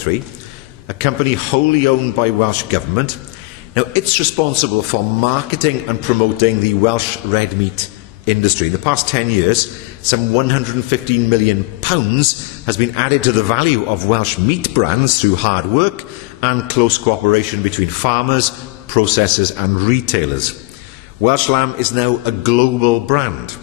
2003, a company wholly owned by Welsh Government. Now, it's responsible for marketing and promoting the Welsh red meat industry. In the past 10 years, some £115 million has been added to the value of Welsh meat brands through hard work and close cooperation between farmers, processors and retailers. Welsh lamb is now a global brand,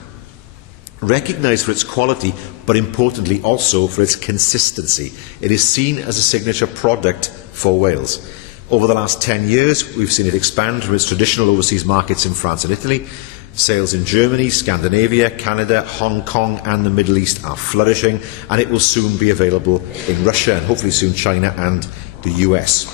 recognised for its quality, but importantly also for its consistency. It is seen as a signature product for Wales. Over the last 10 years, we've seen it expand from its traditional overseas markets in France and Italy. Sales in Germany, Scandinavia, Canada, Hong Kong and the Middle East are flourishing, and it will soon be available in Russia and hopefully soon China and the US.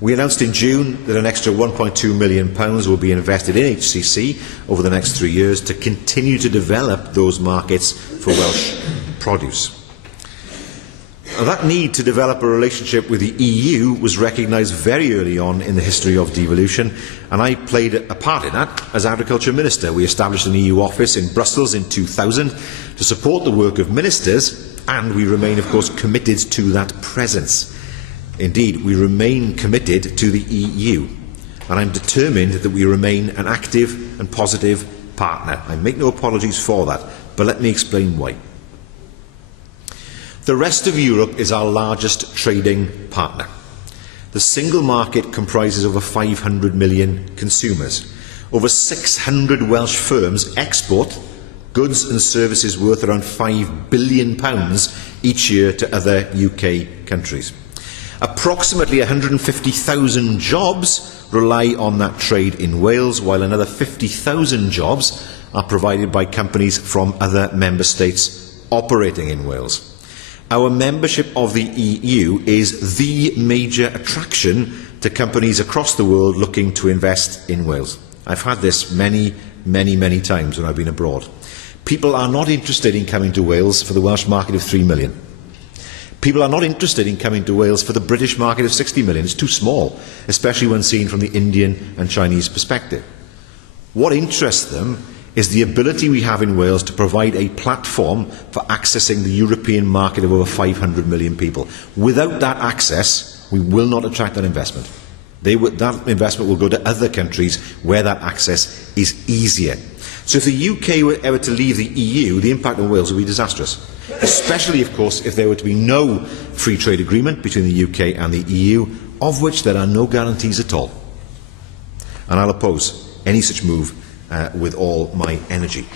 We announced in June that an extra £1.2 million will be invested in HCC over the next 3 years to continue to develop those markets for Welsh produce. That need to develop a relationship with the EU was recognised very early on in the history of devolution, and I played a part in that as Agriculture Minister. We established an EU office in Brussels in 2000 to support the work of ministers, and we remain, of course, committed to that presence. Indeed, we remain committed to the EU, and I'm determined that we remain an active and positive partner. I make no apologies for that, but let me explain why. The rest of Europe is our largest trading partner. The single market comprises over 500 million consumers. Over 600 Welsh firms export goods and services worth around £5 billion each year to other UK countries. Approximately 150,000 jobs rely on that trade in Wales, while another 50,000 jobs are provided by companies from other member states operating in Wales. Our membership of the EU is the major attraction to companies across the world looking to invest in Wales. I've had this many times when I've been abroad. People are not interested in coming to Wales for the Welsh market of 3 million. People are not interested in coming to Wales for the British market of 60 million. It's too small, especially when seen from the Indian and Chinese perspective. What interests them is the ability we have in Wales to provide a platform for accessing the European market of over 500 million people. Without that access, we will not attract that investment. That investment will go to other countries where that access is easier. So if the UK were ever to leave the EU, the impact on Wales would be disastrous. Especially, of course, if there were to be no free trade agreement between the UK and the EU, of which there are no guarantees at all. And I'll oppose any such move with all my energy.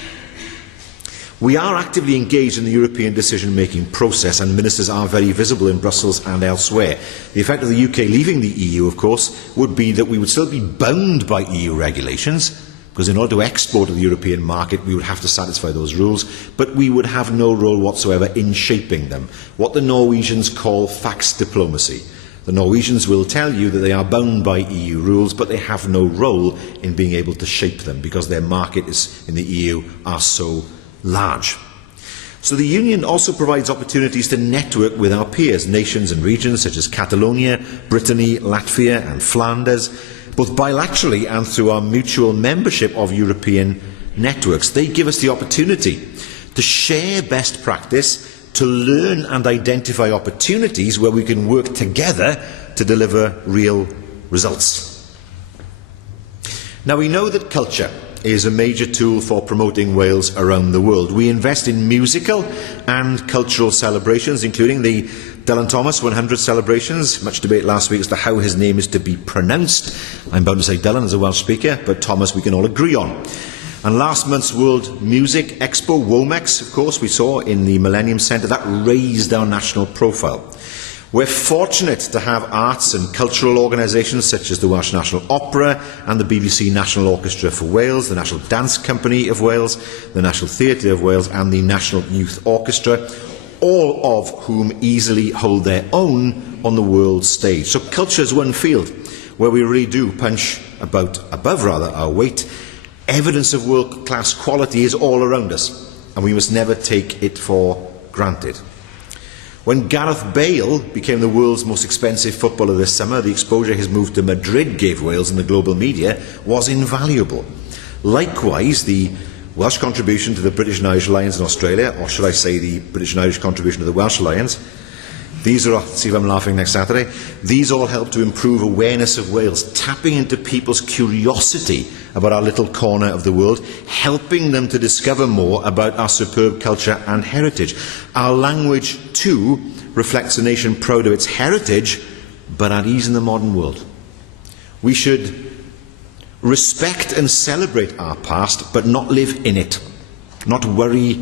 We are actively engaged in the European decision-making process, and ministers are very visible in Brussels and elsewhere. The effect of the UK leaving the EU, of course, would be that we would still be bound by EU regulations, because in order to export to the European market, we would have to satisfy those rules, but we would have no role whatsoever in shaping them. What the Norwegians call fax diplomacy. The Norwegians will tell you that they are bound by EU rules, but they have no role in being able to shape them, because their markets in the EU are so large. So the Union also provides opportunities to network with our peers, nations and regions such as Catalonia, Brittany, Latvia and Flanders, both bilaterally and through our mutual membership of European networks. They give us the opportunity to share best practice, to learn and identify opportunities where we can work together to deliver real results. Now, we know that culture is a major tool for promoting Wales around the world. We invest in musical and cultural celebrations, including the Dylan Thomas 100 celebrations. Much debate last week as to how his name is to be pronounced. I'm bound to say Dylan as a Welsh speaker, but Thomas we can all agree on. And last month's World Music Expo, WOMEX, of course, we saw in the Millennium Centre, that raised our national profile. We're fortunate to have arts and cultural organisations such as the Welsh National Opera and the BBC National Orchestra for Wales, the National Dance Company of Wales, the National Theatre of Wales and the National Youth Orchestra, all of whom easily hold their own on the world stage. So culture is one field where we really do punch above our weight. Evidence of world-class quality is all around us, and we must never take it for granted. When Gareth Bale became the world's most expensive footballer this summer, the exposure his move to Madrid gave Wales in the global media was invaluable. Likewise, the Welsh contribution to the British and Irish Lions in Australia, or should I say the British and Irish contribution to the Welsh Lions, These are, see if I'm laughing next Saturday, these all help to improve awareness of Wales, tapping into people's curiosity about our little corner of the world, helping them to discover more about our superb culture and heritage. Our language, too, reflects a nation proud of its heritage, but at ease in the modern world. We should respect and celebrate our past, but not live in it. Not worry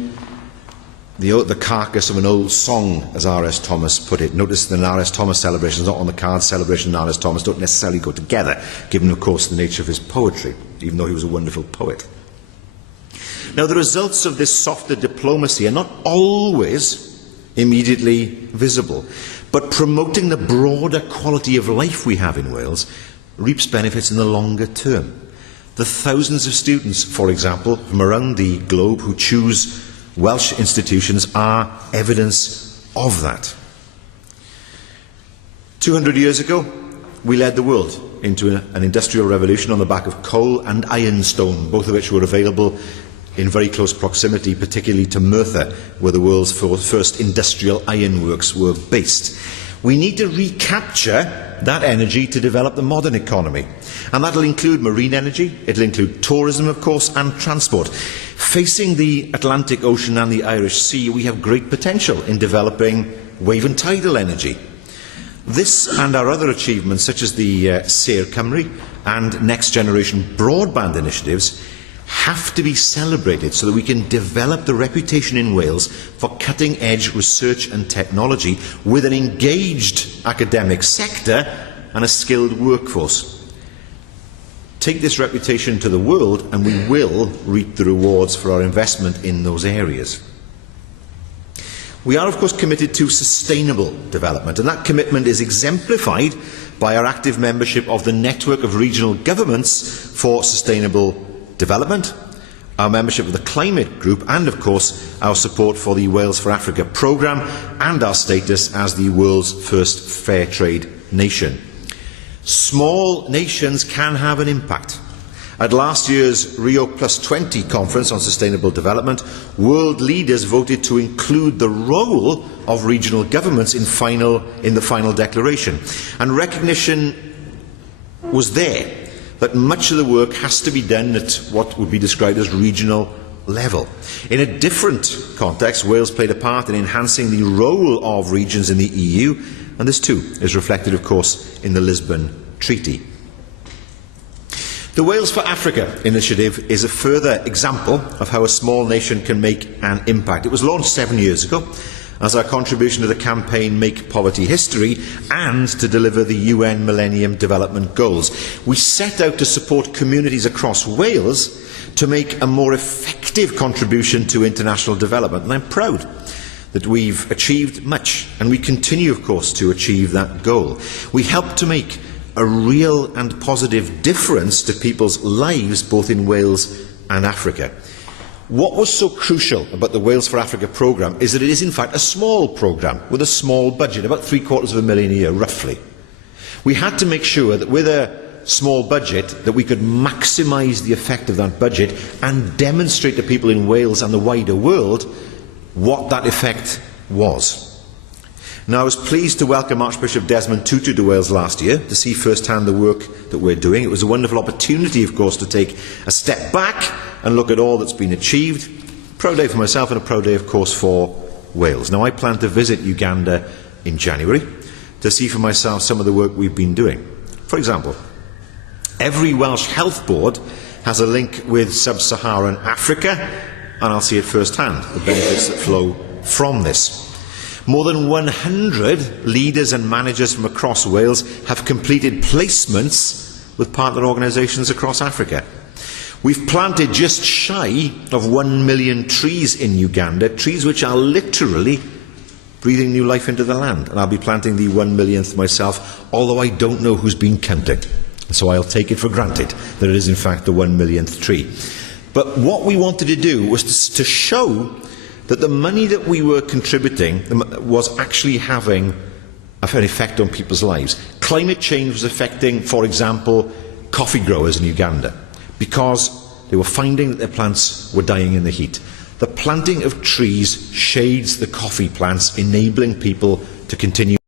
the carcass of an old song, as R.S. Thomas put it. Notice that an R.S. Thomas celebration is not on the card. Celebration and R.S. Thomas don't necessarily go together, given, of course, the nature of his poetry, even though he was a wonderful poet. Now, the results of this softer diplomacy are not always immediately visible, but promoting the broader quality of life we have in Wales reaps benefits in the longer term. The thousands of students, for example, from around the globe who choose Welsh institutions are evidence of that. 200 years ago, we led the world into an industrial revolution on the back of coal and ironstone, both of which were available in very close proximity, particularly to Merthyr, where the world's first industrial ironworks were based. We need to recapture that energy to develop the modern economy. And that will include marine energy, it will include tourism, of course, and transport. Facing the Atlantic Ocean and the Irish Sea, we have great potential in developing wave and tidal energy. This and our other achievements, such as the Sir Cymru and Next Generation Broadband initiatives, have to be celebrated so that we can develop the reputation in Wales for cutting-edge research and technology with an engaged academic sector and a skilled workforce. Take this reputation to the world and we will reap the rewards for our investment in those areas. We are, of course, committed to sustainable development, and that commitment is exemplified by our active membership of the Network of Regional Governments for Sustainable Development, our membership of the Climate Group, and, of course, our support for the Wales for Africa programme and our status as the world's first fair trade nation. Small nations can have an impact. At last year's Rio +20 conference on sustainable development, world leaders voted to include the role of regional governments in the final declaration. And recognition was there that much of the work has to be done at what would be described as regional level. In a different context, Wales played a part in enhancing the role of regions in the EU, and this too is reflected, of course, in the Lisbon Treaty. The Wales for Africa initiative is a further example of how a small nation can make an impact. It was launched 7 years ago as our contribution to the campaign Make Poverty History and to deliver the UN Millennium Development Goals. We set out to support communities across Wales to make a more effective contribution to international development, and I'm proud that we've achieved much, and we continue, of course, to achieve that goal. We help to make a real and positive difference to people's lives, both in Wales and Africa. What was so crucial about the Wales for Africa programme is that it is in fact a small programme with a small budget, about $750,000 a year, roughly. We had to make sure that with a small budget that we could maximise the effect of that budget and demonstrate to people in Wales and the wider world what that effect was. Now, I was pleased to welcome Archbishop Desmond Tutu to Wales last year to see firsthand the work that we're doing. It was a wonderful opportunity, of course, to take a step back and look at all that's been achieved. Proud day for myself and a proud day, of course, for Wales. Now, I plan to visit Uganda in January to see for myself some of the work we've been doing. For example, every Welsh health board has a link with sub-Saharan Africa, and I'll see it firsthand, the benefits that flow from this. More than 100 leaders and managers from across Wales have completed placements with partner organisations across Africa. We've planted just shy of 1 million trees in Uganda, trees which are literally breathing new life into the land. And I'll be planting the 1 millionth myself, although I don't know who's been counting. So I'll take it for granted that it is in fact the 1 millionth tree. But what we wanted to do was to show that the money that we were contributing was actually having an effect on people's lives. Climate change was affecting, for example, coffee growers in Uganda because they were finding that their plants were dying in the heat. The planting of trees shades the coffee plants, enabling people to continue